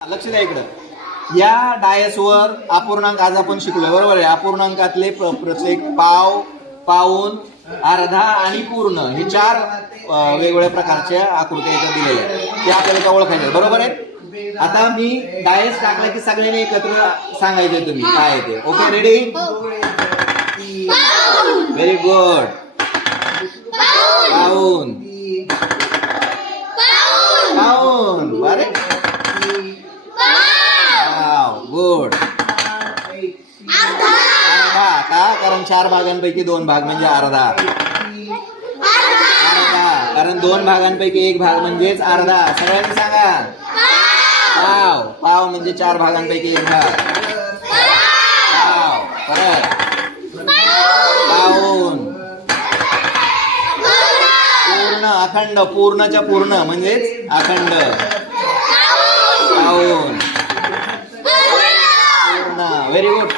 लक्ष द्या इकडं. या डायसवर अपूर्णांक आज आपण शिकलोय, बरोबर आहे. अपूर्णांकातले प्रत्येक पाव, पाऊण, अर्धा आणि पूर्ण हे चार वेगवेगळ्या प्रकारच्या आकृत्या इथं दिलेल्या आहेत. ते आपल्याला इथं ओळखायचे, बरोबर आहे. आता मी डायस टाकला की सगळ्यांनी एकत्र सांगायचे तुम्ही काय आहे ते. Okay, ready? Very good. पाऊण, पाऊण, बरे, गुड. अर्धा, का? कारण चार भागांपैकी दोन भाग म्हणजे अर्धा. अर्धा, कारण दोन भागांपैकी एक भाग म्हणजेच अर्धा. सगळ्यांनी सांगा. पाव, पाव म्हणजे चार भागांपैकी एक भाग. पाव, परत पाऊण, पूर्ण, अखंड, पूर्णच्या पूर्ण म्हणजेच अखंड. पाऊण, पूर्ण. Very good.